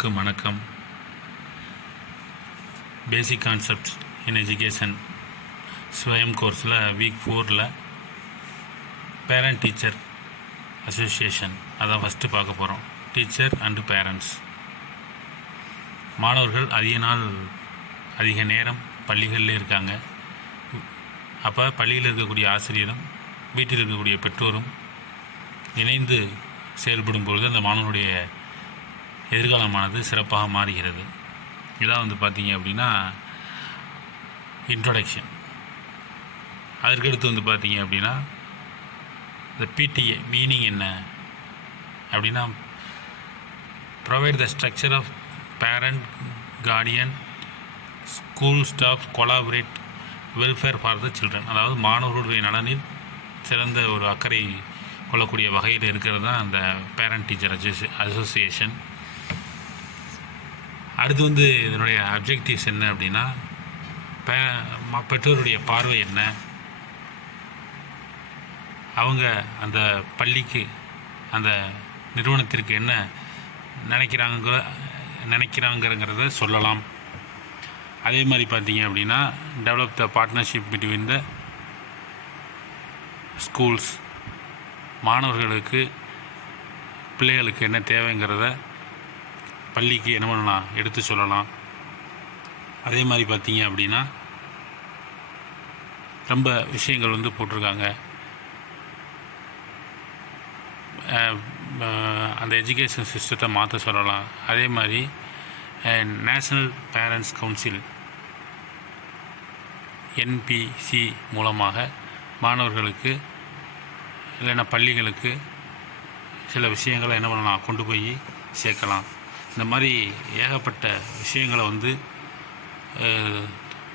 அனைவருக்கும் வணக்கம். பேசிக் concepts in education ஸ்வயம் கோர்ஸில் வீக் 4ல் பேரண்ட் டீச்சர் அசோசியேஷன் அதான் ஃபஸ்ட்டு பார்க்க போகிறோம். Teacher and parents. மாணவர்கள் அதிக நேரம் பள்ளிகளில் இருக்காங்க. அப்போ பள்ளியில் இருக்கக்கூடிய ஆசிரியரும் வீட்டில் இருக்கக்கூடிய பெற்றோரும் இணைந்து செயல்படும் பொழுது அந்த மாணவனுடைய எதிர்காலமானது சிறப்பாக மாறுகிறது. இதான் பார்த்தீங்க அப்படின்னா இன்ட்ரோடக்ஷன். அதற்கடுத்து பார்த்தீங்க அப்படின்னா இந்த பிடிஏ மீனிங் என்ன அப்படின்னா provide the structure of parent, guardian, school staff collaborate welfare for the children. அதாவது மாணவர்களுடைய நலனில் சிறந்த ஒரு அக்கறை கொள்ளக்கூடிய வகையில் இருக்கிறது தான் அந்த பேரண்ட் டீச்சர் அசோசியேஷன். அடுத்து இதனுடைய அப்ஜெக்டிவ்ஸ் என்ன அப்படின்னா பெற்றோருடைய பார்வை என்ன, அவங்க அந்த பள்ளிக்கு அந்த நிறுவனத்திற்கு என்ன நினைக்கிறாங்கிறத சொல்லலாம். அதே மாதிரி பார்த்தீங்க அப்படின்னா develop the partnership between the schools. மாணவர்களுக்கு பிள்ளைகளுக்கு என்ன தேவைங்கிறத பள்ளிக்கு என்ன பண்ணலாம் எடுத்து சொல்லலாம். அதே மாதிரி பார்த்தீங்க அப்படின்னா ரொம்ப விஷயங்கள் போட்டிருக்காங்க. அந்த எஜுகேஷன் சிஸ்டத்தை மாற்ற சொல்லலாம். அதே மாதிரி நேஷ்னல் பேரண்ட்ஸ் கவுன்சில் என்பிசி மூலமாக மாணவர்களுக்கு இல்லைன்னா பள்ளிகளுக்கு சில விஷயங்களை என்ன பண்ணலாம் கொண்டு போய் சேர்க்கலாம். இந்த மாதிரி ஏகப்பட்ட விஷயங்களை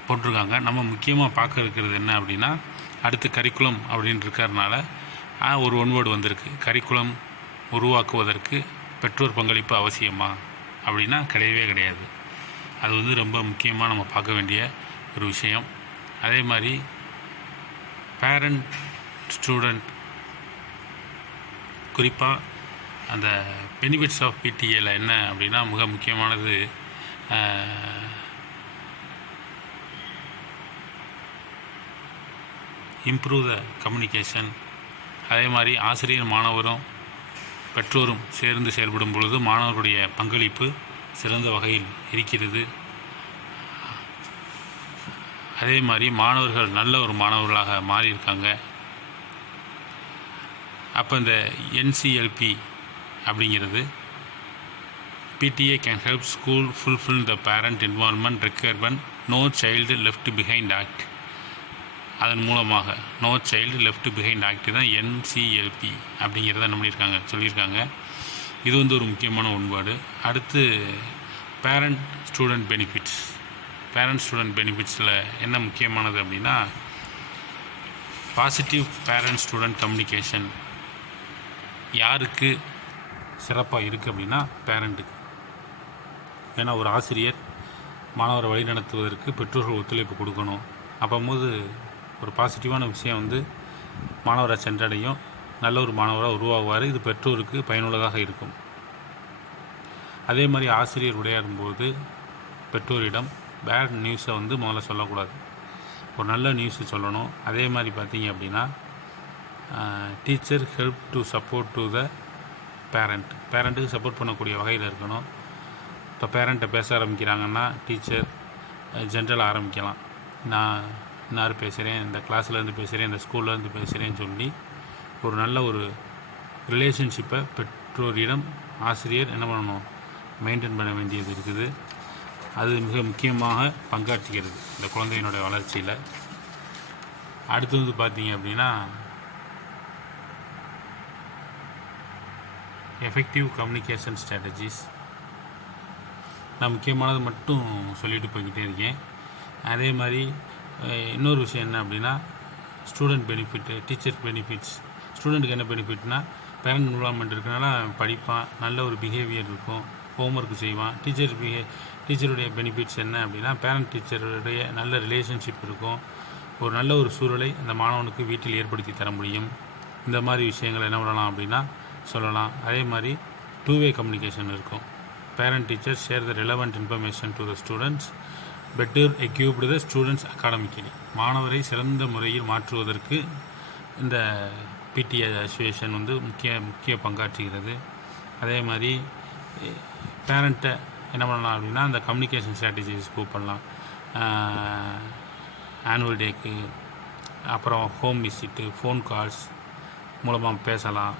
போட்டிருக்காங்க. நம்ம முக்கியமாக பார்க்க இருக்கிறது என்ன அப்படின்னா அடுத்து கரிக்குலம் அப்படின்னு இருக்கிறதுனால ஒரு ஒன்வேர்டு வந்திருக்கு. கரிக்குலம் உருவாக்குவதற்கு பெற்றோர் பங்களிப்பு அவசியமா அப்படின்னா கிடையவே கிடையாது. அது ரொம்ப முக்கியமாக நம்ம பார்க்க வேண்டிய ஒரு விஷயம். அதே மாதிரி பேரண்ட் ஸ்டூடெண்ட் குறிப்பாக அந்த பெனிஃபிட்ஸ் ஆஃப் பிடிஏல என்ன அப்படின்னா மிக முக்கியமானது இம்ப்ரூவ் த கம்யூனிகேஷன். அதே மாதிரி ஆசிரியர், மாணவரும், பெற்றோரும் சேர்ந்து செயல்படும் பொழுது மாணவருடைய பங்களிப்பு சிறந்த வகையில் இருக்கிறது. அதே மாதிரி மாணவர்கள் நல்ல ஒரு மாணவர்களாக மாறியிருக்காங்க. அப்போ இந்த என்சிஎல்பி அப்படிங்கிறது PTA can help school fulfil the parent involvement requirement no child left behind act. அதன் மூலமாக no child left behind act தான் என்சிஎல்பி அப்படிங்கிறத என்ன சொல்லியிருக்காங்க. இது ஒரு முக்கியமான ஒன்பாடு. அடுத்து parent student benefits. Parent student பெனிஃபிட்ஸில் என்ன முக்கியமானது அப்படின்னா பாசிட்டிவ் பேரண்ட் ஸ்டூடெண்ட் கம்யூனிகேஷன். யாருக்கு சிறப்பாக இருக்குது அப்படின்னா பேரண்ட்டுக்கு. ஏன்னா ஒரு ஆசிரியர் மாணவரை வழிநடத்துவதற்கு பெற்றோர்கள் ஒத்துழைப்பு கொடுக்கணும். அப்போது ஒரு பாசிட்டிவான விஷயம் மாணவரை சென்றடையும், நல்ல ஒரு மாணவராக உருவாகுவார். இது பெற்றோருக்கு பயனுள்ளதாக இருக்கும். அதே மாதிரி ஆசிரியர் உரையாடும்போது பெற்றோரிடம் பேட் நியூஸை முதல்ல சொல்லக்கூடாது, ஒரு நல்ல நியூஸை சொல்லணும். அதே மாதிரி பார்த்தீங்க அப்படின்னா teacher help to support to the பேரண்ட்டுக்கு சப்போர்ட் பண்ணக்கூடிய வகையில் இருக்கணும். இப்போ பேரண்ட்டை பேச ஆரம்பிக்கிறாங்கன்னா டீச்சர் ஜென்ரலாக ஆரம்பிக்கலாம். நான் இன்னார் பேசுகிறேன், இந்த கிளாஸ்லேருந்து பேசுகிறேன், இந்த ஸ்கூல்லேருந்து பேசுகிறேன்னு சொல்லி ஒரு நல்ல ஒரு ரிலேஷன்ஷிப்பை பெற்றோரிடம் ஆசிரியர் என்ன பண்ணணும், மெயின்டைன் பண்ண வேண்டியது இருக்குது. அது மிக முக்கியமாக பங்காற்றுகிறது இந்த குழந்தையினுடைய வளர்ச்சியில். அடுத்து பார்த்தீங்க அப்படின்னா எஃபெக்டிவ் கம்யூனிகேஷன் ஸ்ட்ராட்டஜிஸ். நான் முக்கியமானது மட்டும் சொல்லிட்டு போய்கிட்டே இருக்கேன். அதே மாதிரி இன்னொரு விஷயம் என்ன அப்படின்னா ஸ்டூடெண்ட் பெனிஃபிட்டு, டீச்சர் பெனிஃபிட்ஸ். ஸ்டூடெண்ட்டுக்கு என்ன பெனிஃபிட்னா பேரண்ட் இன்வால்மெண்ட் இருக்கிறனால படிப்பான், நல்ல ஒரு பிஹேவியர் இருக்கும், ஹோம்ஒர்க் செய்வான். டீச்சருடைய பெனிஃபிட்ஸ் என்ன அப்படின்னா பேரண்ட் டீச்சருடைய நல்ல ரிலேஷன்ஷிப் இருக்கும், ஒரு நல்ல ஒரு சூழலை அந்த மாணவனுக்கு வீட்டில் ஏற்படுத்தி தர முடியும். இந்த மாதிரி விஷயங்கள் என்ன பண்ணலாம் அப்படின்னா சொல்லலாம். அதே மாதிரி 2-வே கம்யூனிகேஷன் இருக்கும். Parent teacher share the relevant information to the students, better equipped the students academically. மாணவரை சிறந்த முறையில் மாற்றுவதற்கு இந்த பிடிஏ அசோசியேஷன் வந்து முக்கிய பங்காற்றுகிறது. அதே மாதிரி பேரண்ட்டை என்ன பண்ணலாம் அப்படின்னா, அந்த கம்யூனிகேஷன் ஸ்ட்ராட்டஜிஸ் கூப்பிடலாம். ஆனுவல் டேக்கு அப்புறம் ஹோம் விசிட்டு, ஃபோன் கால்ஸ் மூலமாக பேசலாம்.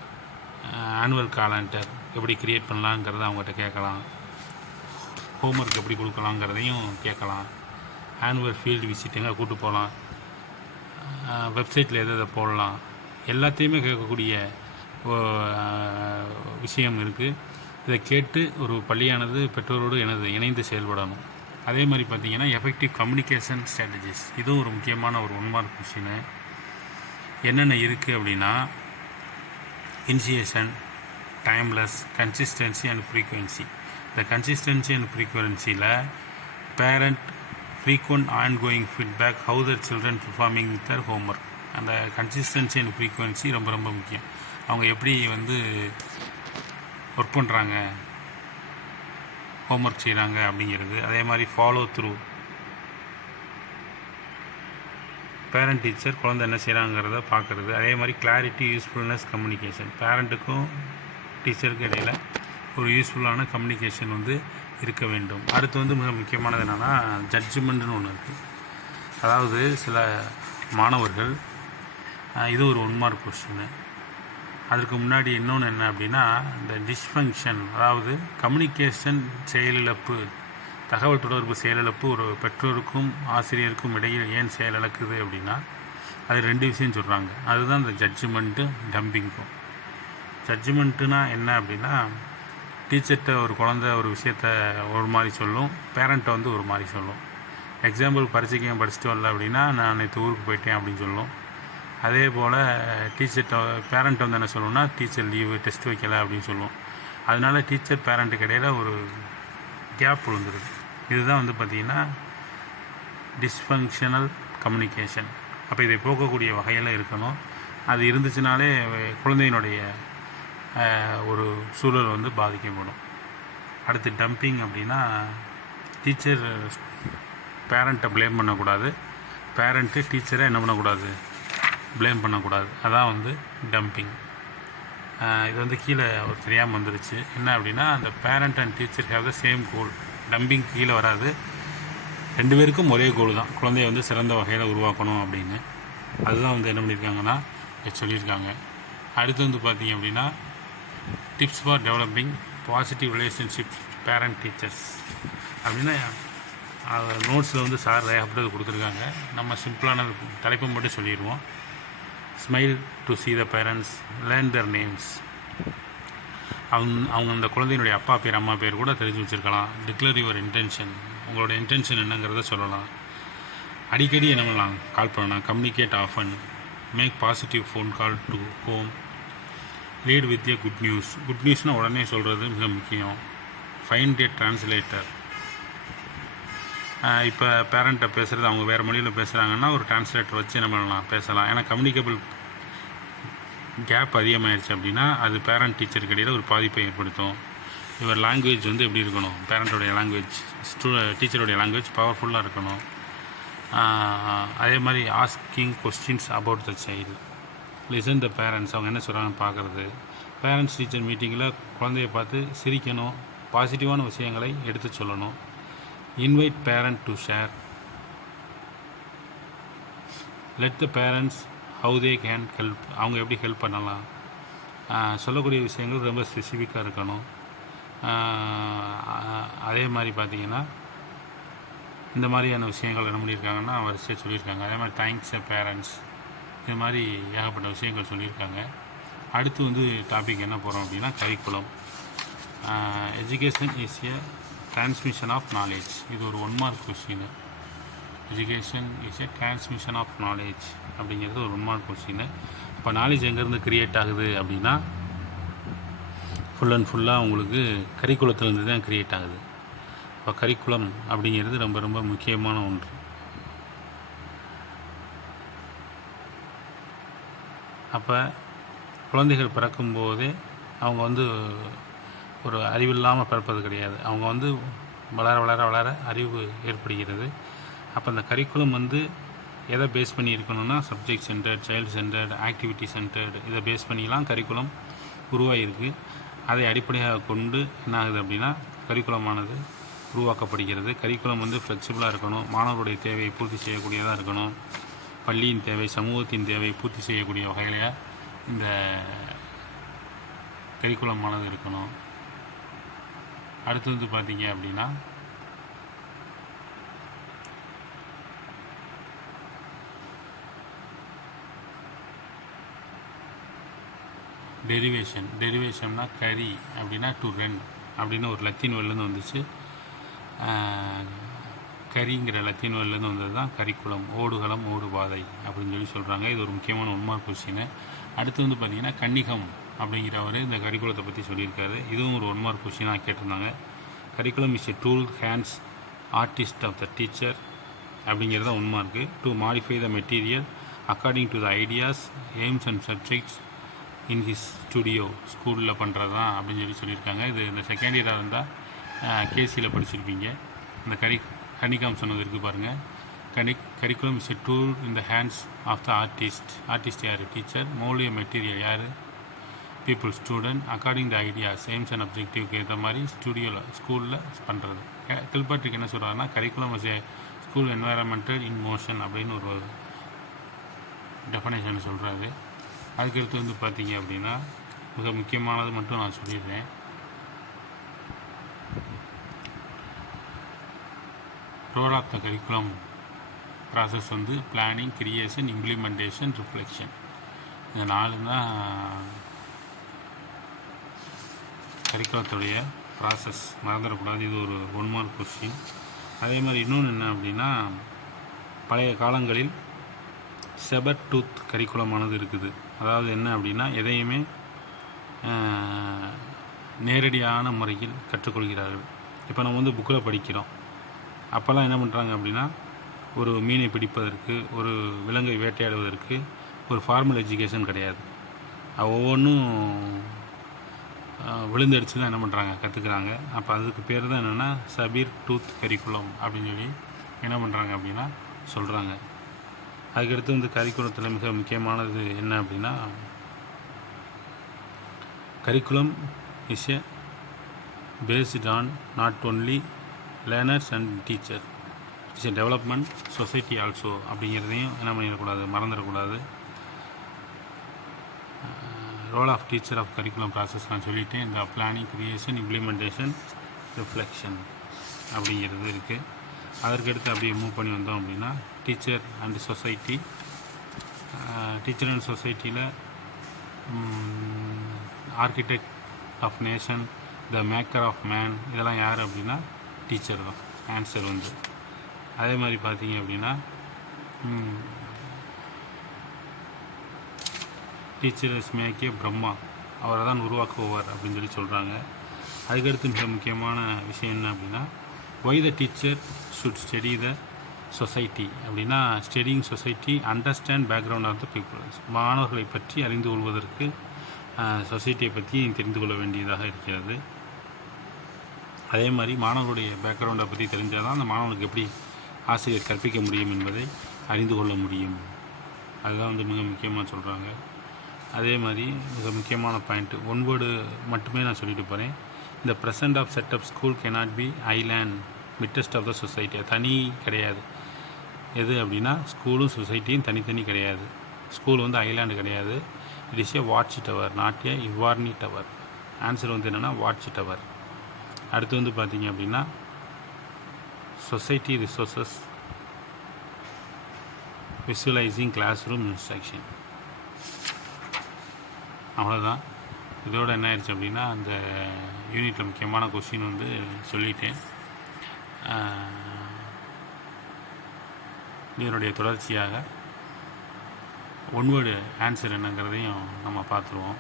ஆனுவல் காலண்டர் எப்படி க்ரியேட் பண்ணலாங்கிறத அவங்ககிட்ட கேட்கலாம். ஹோம்ஒர்க் எப்படி கொடுக்கலாங்கிறதையும் கேட்கலாம். ஆனுவல் ஃபீல்டு விசிட் எங்கே கூப்பிட்டு போகலாம், வெப்சைட்டில் எதை போடலாம், எல்லாத்தையுமே கேட்கக்கூடிய விஷயம் இருக்குது. இதை கேட்டு ஒரு பள்ளியானது பெற்றோரோடு இணைந்து செயல்படணும். அதே மாதிரி பார்த்திங்கன்னா எஃபெக்டிவ் கம்யூனிகேஷன் ஸ்ட்ராட்டஜிஸ், இதுவும் ஒரு முக்கியமான ஒரு 1 மார்க் கொஸ்டின். என்னென்ன இருக்குது அப்படின்னா, initiation, timeless, consistency and frequency. இந்த கன்சிஸ்டன்சி அண்ட் ஃப்ரீக்குவென்சியில் parent frequent ongoing feedback, how the children performing with their homework. அந்த கன்சிஸ்டன்சி அண்ட் ஃப்ரீக்குவென்சி ரொம்ப ரொம்ப முக்கியம். அவங்க எப்படி வந்து ஒர்க் பண்ணுறாங்க, ஹோம்ஒர்க் செய்கிறாங்க அப்படிங்கிறது. அதே மாதிரி ஃபாலோ த்ரூ, பேரண்ட் டீச்சர் குழந்தை என்ன செய்கிறாங்கிறத பார்க்குறது. அதே மாதிரி கிளாரிட்டி, யூஸ்ஃபுல்னஸ், கம்யூனிகேஷன். பேரண்ட்டுக்கும் டீச்சருக்கும் இடையில் ஒரு யூஸ்ஃபுல்லான கம்யூனிகேஷன் வந்து இருக்க வேண்டும். அடுத்து வந்து மிக முக்கியமானது என்னென்னா, ஜட்ஜ்மெண்ட்னு ஒன்று இருக்குது. அதாவது சில மாணவர்கள், இது ஒரு 1 மார்க் கொஸ்டின். அதுக்கு முன்னாடி இன்னொன்று என்ன அப்படின்னா, இந்த டிஸ்ஃபங்க்ஷன், அதாவது கம்யூனிகேஷன் செயலிழப்பு, தகவல் தொடர்பு செயலிழப்பு ஒரு பெற்றோருக்கும் ஆசிரியருக்கும் இடையில் ஏன் செயலிழக்குது அப்படின்னா, அது 2 விஷயம் சொல்கிறாங்க. அதுதான் இந்த ஜட்ஜ்மெண்ட்டு டம்பிங்கும். ஜட்ஜ்மெண்ட்டுனா என்ன அப்படின்னா, டீச்சர்கிட்ட ஒரு குழந்தை ஒரு விஷயத்த ஒரு மாதிரி சொல்லும், பேரண்ட்டை வந்து ஒரு மாதிரி சொல்லும். எக்ஸாம்பிள், பரீட்சைக்கு ஏன் படிச்சுட்டு வரல அப்படின்னா, நான் நேற்று ஊருக்கு போயிட்டேன் அப்படின்னு சொல்லும். அதே போல் டீச்சர்கிட்ட பேரண்ட் வந்து என்ன சொல்லணும்னா, டீச்சர் லீவு, டெஸ்ட் வைக்கலை அப்படின்னு சொல்லுவோம். அதனால டீச்சர் பேரண்ட்டுக்கு இடையில் ஒரு கேப் விழுந்துருது. இதுதான் வந்து பார்த்திங்கன்னா டிஸ்ஃபங்க்ஷனல் கம்யூனிகேஷன். அப்போ இதை போக்கக்கூடிய வகையில் இருக்கணும். அது இருந்துச்சுனாலே குழந்தையினுடைய ஒரு சூழல் வந்து பாதிக்கப்படும். அடுத்து டம்பிங் அப்படின்னா, டீச்சர் பேரண்ட்டை ப்ளேம் பண்ணக்கூடாது, பேரண்ட்டு டீச்சரை என்ன பண்ணக்கூடாது, ப்ளேம் பண்ணக்கூடாது. அதான் வந்து டம்பிங். இது வந்து கீழே ஒரு தெரியாமல் வந்துருச்சு. என்ன அப்படின்னா, அந்த parent and teacher have the same goal. Dumping கீழே வராது, 2 பேருக்கும் ஒரே கோல் தான், குழந்தைய வந்து சிறந்த வகையில் உருவாக்கணும் அப்படின்னு. அதுதான் வந்து என்ன பண்ணியிருக்காங்கன்னா சொல்லியிருக்காங்க. அடுத்து வந்து பார்த்திங்க அப்படின்னா, tips for developing positive relationship parent teachers அப்படின்னா, நோட்ஸில் வந்து சார் ஏகப்பட்டது கொடுத்துருக்காங்க. நம்ம சிம்பிளான தலைப்பை மட்டும் சொல்லிடுவோம். Smile to see the parents, learn their names. அவங்க அந்த குழந்தையினுடைய அப்பா பேர் அம்மா பேர் கூட தெரிஞ்சு வச்சுருக்கலாம். டிக்ளேர் யுவர் இன்டென்ஷன், உங்களோட இன்டென்ஷன் என்னங்கிறத சொல்லலாம். அடிக்கடி என்ன பண்ணலாம், கால் பண்ணலாம். Communicate often, make positive phone call to home, lead with a good news. Good நியூஸ்னால் உடனே சொல்கிறது மிக முக்கியம். Find a translator. இப்போ பேரண்ட்டை பேசுகிறது அவங்க வேறு மொழியில் பேசுகிறாங்கன்னா ஒரு டிரான்ஸ்லேட்டர் வச்சு என்ன பண்ணலாம், பேசலாம். ஏன்னா கம்யூனிகபிள் கேப் அதிகமாகிடுச்சு அப்படின்னா அது பேரண்ட் டீச்சருக்கு இடையில் ஒரு பாதிப்பை ஏற்படுத்தும். இவர் லாங்குவேஜ் வந்து எப்படி இருக்கணும், பேரண்ட்டோடைய லாங்குவேஜ், டீச்சருடைய லாங்குவேஜ் பவர்ஃபுல்லாக இருக்கணும். அதே மாதிரி asking questions about the child, listen the parents, அவங்க என்ன சொல்கிறாங்கன்னு பார்க்குறது. பேரண்ட்ஸ் டீச்சர் மீட்டிங்கில் குழந்தைய பார்த்து சிரிக்கணும், பாசிட்டிவான விஷயங்களை எடுத்து சொல்லணும். Invite parent to share, let the parents how they can help, அவங்க எப்படி ஹெல்ப் பண்ணலாம். சொல்லக்கூடிய விஷயங்கள் ரொம்ப ஸ்பெசிஃபிக்காக இருக்கணும். அதே மாதிரி பார்த்திங்கன்னா இந்த மாதிரியான விஷயங்கள் என்ன பண்ணியிருக்காங்கன்னா வரிசையாக சொல்லியிருக்காங்க. அதே மாதிரி தேங்க்ஸ் எ பேரண்ட்ஸ், இது மாதிரி ஏகப்பட்ட விஷயங்கள் சொல்லியிருக்காங்க. அடுத்து வந்து டாபிக் என்ன போகிறோம் அப்படின்னா, curriculum. Education is a transmission of knowledge. இது ஒரு 1 mark question. Education is a transmission of knowledge அப்படிங்கிறது ஒரு 1 மார்க் கொஸ்டின். இப்போ நாலேஜ் எங்கேருந்து க்ரியேட் ஆகுது அப்படின்னா, ஃபுல் அண்ட் ஃபுல்லாக உங்களுக்கு கரிக்குலத்துலேருந்து தான் க்ரியேட் ஆகுது. இப்போ கரிக்குலம் அப்படிங்கிறது ரொம்ப ரொம்ப முக்கியமான ஒன்று. அப்போ குழந்தைகள் பிறக்கும்போதே அவங்க வந்து ஒரு அறிவில்லாமல் பிறப்பது கிடையாது. அவங்க வந்து வளர வளர வளர அறிவு ஏற்படுகிறது. அப்போ அந்த கரிக்குலம் வந்து எதை பேஸ் பண்ணி இருக்கணும்னா subject centred, child centred, activity centred, இதை பேஸ் பண்ணிலாம் கரிக்குலம் உருவாகிருக்கு. அதை அடிப்படையாக கொண்டு என்ன ஆகுது அப்படின்னா கரிக்குலமானது உருவாக்கப்படுகிறது. கரிக்குலம் வந்து ஃப்ளெக்சிபிளாக இருக்கணும், மாணவருடைய தேவையை பூர்த்தி செய்யக்கூடியதாக இருக்கணும், பள்ளியின் தேவை, சமூகத்தின் தேவையை பூர்த்தி செய்யக்கூடிய வகையில் இந்த கரிக்குலமானது இருக்கணும். அடுத்து வந்து பார்த்தீங்க அப்படின்னா டெரிவேஷன்னா கரி அப்படின்னா டு ரன் அப்படின்னு ஒரு லத்தீன் வேர்ட்லேருந்து வந்துச்சு. கரிங்கிற லத்தீன் வேர்ட்லேருந்து வந்தது தான் கரிக்குலம், ஓடுகளம், ஓடுபாதை அப்படின்னு சொல்லி சொல்கிறாங்க. இது ஒரு முக்கியமான 1 மார்க் கொஸ்டின். அடுத்து வந்து பார்த்திங்கன்னா கன்னிகம் அப்படிங்கிறவர் இந்த கரிக்குலத்தை பற்றி சொல்லியிருக்காரு. இதுவும் ஒரு 1 மார்க் கொஸ்டினாக கேட்டிருந்தாங்க. Curriculum is a tool, hands, artist of the teacher அப்படிங்கிறத 1 mark. To modify the material according to the ideas, aims and subjects in his studio, ஸ்கூலில் பண்ணுறது தான் அப்படின்னு சொல்லி சொல்லியிருக்காங்க. இது இந்த செகண்ட் இயராக இருந்தால் கேசியில் படிச்சிருப்பீங்க. இந்த கன்னிகம் சொன்னது இருக்குது பாருங்கள். Curriculum is a tool in the hands of the artist யார்? டீச்சர். மோல்டிய மெட்டீரியல் யார்? People, student. According the ideas, aims and அப்ஜெக்டிவ்க்கு ஏற்ற மாதிரி ஸ்கூலில் பண்ணுறது. கில்பர்ட்டுக்கு என்ன சொல்கிறாங்கன்னா curriculum is a school environmental in motion அப்படின்னு ஒரு டெஃபனேஷன் சொல்கிறாரு. அதுக்கடுத்து வந்து பார்த்தீங்க அப்படின்னா மிக முக்கியமானது மட்டும் நான் சொல்லிடுறேன். Role of the curriculum process வந்து பிளானிங், கிரியேஷன், இம்ப்ளிமெண்டேஷன், ரிஃப்ளெக்ஷன். இந்த 4 தான் கரிக்குலத்துடைய ப்ராசஸ். மறந்துடக்கூடாது. இது ஒரு 1 மார்க் கொஸ்டின். அதே மாதிரி இன்னொன்று என்ன அப்படின்னா பழைய காலங்களில் செபர் டூத் கரிக்குலமானது இருக்குது. அதாவது என்ன அப்படின்னா எதையுமே நேரடியான முறையில் கற்றுக்கொள்கிறார்கள். இப்போ நம்ம வந்து புக்கில் படிக்கிறோம். அப்போல்லாம் என்ன பண்ணுறாங்க அப்படின்னா ஒரு மீனை பிடிப்பதற்கு, ஒரு விலங்கை வேட்டையாடுவதற்கு ஒரு ஃபார்மல் எஜுகேஷன் கிடையாது. ஒவ்வொன்றும் விழுந்தடிச்சு தான் என்ன பண்ணுறாங்க, கற்றுக்குறாங்க. அப்போ அதுக்கு பேர் தான் என்னென்னா சபீர் டூத் கரிக்குலம் அப்படின்னு சொல்லி என்ன பண்ணுறாங்க அப்படின்னா சொல்கிறாங்க. அதுக்கடுத்து வந்து கரிக்குலத்தில் மிக முக்கியமானது என்ன அப்படின்னா curriculum is a based on not only learners and teacher, it's a development society also அப்படிங்கிறதையும் என்ன பண்ணிடக்கூடாது, மறந்துடக்கூடாது. Role of teacher of curriculum process நான் சொல்லிவிட்டேன். இந்த பிளானிங், கிரியேஷன், இம்ப்ளிமெண்டேஷன், ரிஃப்ளெக்ஷன் அப்படிங்கிறது இருக்குது. அதற்கடுத்து அப்படியே மூவ் பண்ணி வந்தோம் அப்படின்னா teacher and society. Teacher and சொசைட்டியில் architect of nation, the maker of man, இதெல்லாம் யார் அப்படின்னா டீச்சர் தான் ஆன்சர் வந்து. அதே மாதிரி பார்த்தீங்க அப்படின்னா teacher is make a Brahma, அவரை தான் உருவாக்குவார் அப்படின்னு சொல்லி சொல்கிறாங்க. அதுக்கடுத்து மிக முக்கியமான விஷயம் என்ன அப்படின்னா why the teacher should study the society அப்படின்னா studying society, understand background of the peoples, மாணவர்களை பற்றி அறிந்து கொள்வதற்கு சொசைட்டியை பற்றி தெரிந்து கொள்ள வேண்டியதாக இருக்கிறது. அதே மாதிரி மாணவர்களுடைய பேக்ரவுண்டை பற்றி தெரிஞ்சால் தான் அந்த மாணவனுக்கு எப்படி ஆசிரியர் கற்பிக்க முடியும் என்பதை அறிந்து கொள்ள முடியும். அதுதான் வந்து மிக முக்கியமாக சொல்கிறாங்க. அதே மாதிரி மிக முக்கியமான பாயிண்ட்டு 1 வேர்டு மட்டுமே நான் சொல்லிட்டு போகிறேன். இந்த present of setup school cannot be island midst of the society. தனி கிடையாது. எது அப்படின்னா ஸ்கூலும் சொசைட்டியும் தனித்தனி கிடையாது. ஸ்கூல் வந்து ஐலாண்டு கிடையாது. It is a watch tower, not a ivory tower. Answer வந்து என்னென்னா வாட்ச் டவர். அடுத்து வந்து பார்த்திங்க அப்படின்னா society resources visualising class room instruction. அவ்வளோதான். இதோட என்ன ஆயிடுச்சு அப்படின்னா அந்த யூனிட்டில் முக்கியமான கொஸ்டின் வந்து சொல்லிட்டேன். இதனுடைய தொடர்ச்சியாக 1 வேர்டு ஆன்சர் என்னங்கிறதையும் நம்ம பார்த்துருவோம்.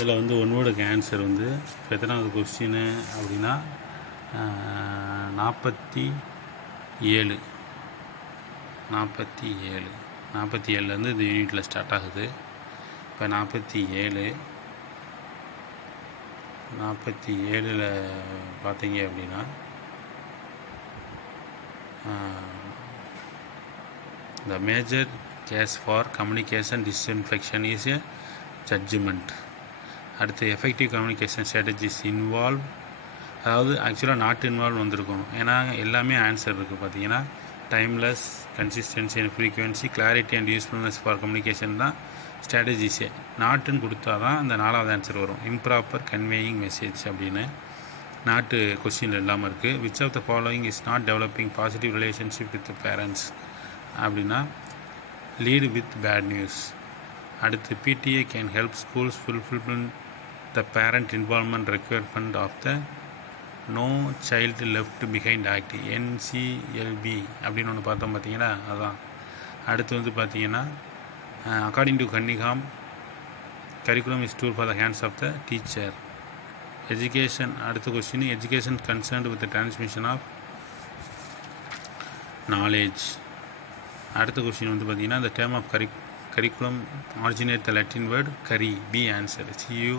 இதில் வந்து ஒன் வேர்டுக்கு ஆன்சர் வந்து இப்போ எத்தனாவது கொஸ்டின்னு அப்படின்னா 47 47லேருந்து இந்த யூனிட்டில் ஸ்டார்ட் ஆகுது. இப்போ 47ல் பார்த்தீங்க அப்படின்னா the major case for communication disinfection is a judgment. அடுத்து எஃபெக்டிவ் கம்யூனிகேஷன் ஸ்ட்ராட்டஜிஸ் இன்வால்வ், அதாவது ஆக்சுவலாக நாட் இன்வால்வ் வந்திருக்கும். ஏன்னா எல்லாமே ஆன்சர் இருக்குது. பார்த்தீங்கன்னா timeless, consistency and frequency, clarity and usefulness for communication தான் ஸ்ட்ராட்டஜிஸே. நாட்டுன்னு கொடுத்தா தான் அந்த 4வது ஆன்சர் வரும். இம்ப்ராப்பர் கன்வேயிங் மெசேஜ் அப்படின்னு நாட்டு கொஸ்டின் இல்லாமல் இருக்குது. Which of the following is not developing positive relationship with parents அப்படின்னா லீடு வித் பேட் நியூஸ். அடுத்து PTA can help schools fulfil the parent involvement requirement of the No child left behind Act, NCLB அப்படின்னு ஒன்று பார்த்தோம். பார்த்தீங்கன்னா அதுதான். அடுத்து வந்து பார்த்தீங்கன்னா according to Cunningham curriculum is tool for the hands of the teacher. Education, அடுத்த question, education concerned with the transmission of knowledge. அடுத்த கொஸ்டின் வந்து பார்த்தீங்கன்னா the term of curriculum originate the Latin word curri, B answer, CURRERE.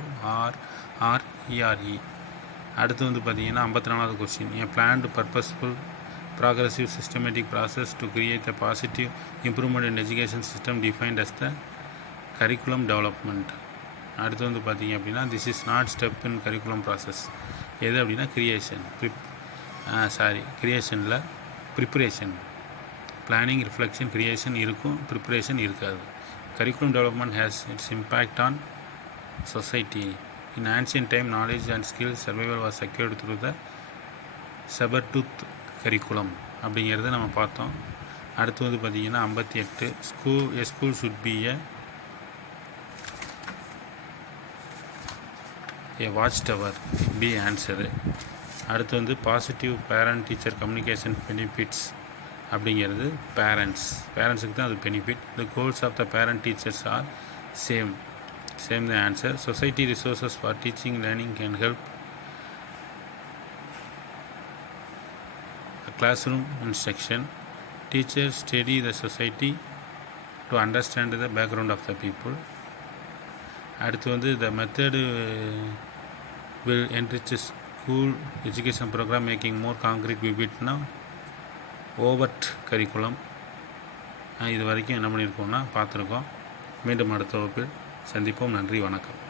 அடுத்து வந்து பார்த்தீங்கன்னா 54வது question, a planned purposeful progressive systematic process to create a positive improvement in education system defined as the curriculum development. அடுத்து வந்து பார்த்தீங்க அப்படின்னா this is not step in curriculum process. எது அப்படின்னா கிரியேஷனில் ப்ரிப்பரேஷன், பிளானிங், ரிஃப்ளெக்ஷன், கிரியேஷன் இருக்கும், preparation இருக்காது. Curriculum development has its impact on society. In ancient time knowledge and skill survival was secured through the sabretooth curriculum அப்படிங்கிறத நம்ம பார்த்தோம். அடுத்து வந்து பார்த்திங்கன்னா 58 school should be a watch tower, be answer. அடுத்து வந்து positive parent teacher communication benefits அப்படிங்கிறது பேரண்ட்ஸுக்கு தான் அது benefit. The goals of the parent teachers are same the answer. Society resources for teaching learning can help classroom instruction. Teachers study the society to understand the background of the people. அடுத்து வந்து the method will enrich school education program making more concrete vividனா overt curriculum. இது வரைக்கும் என்ன பண்ணியிருக்கோம்னா பார்த்துருக்கோம். மீண்டும் அடுத்த வகுப்பில் சந்திப்போம். நன்றி, வணக்கம்.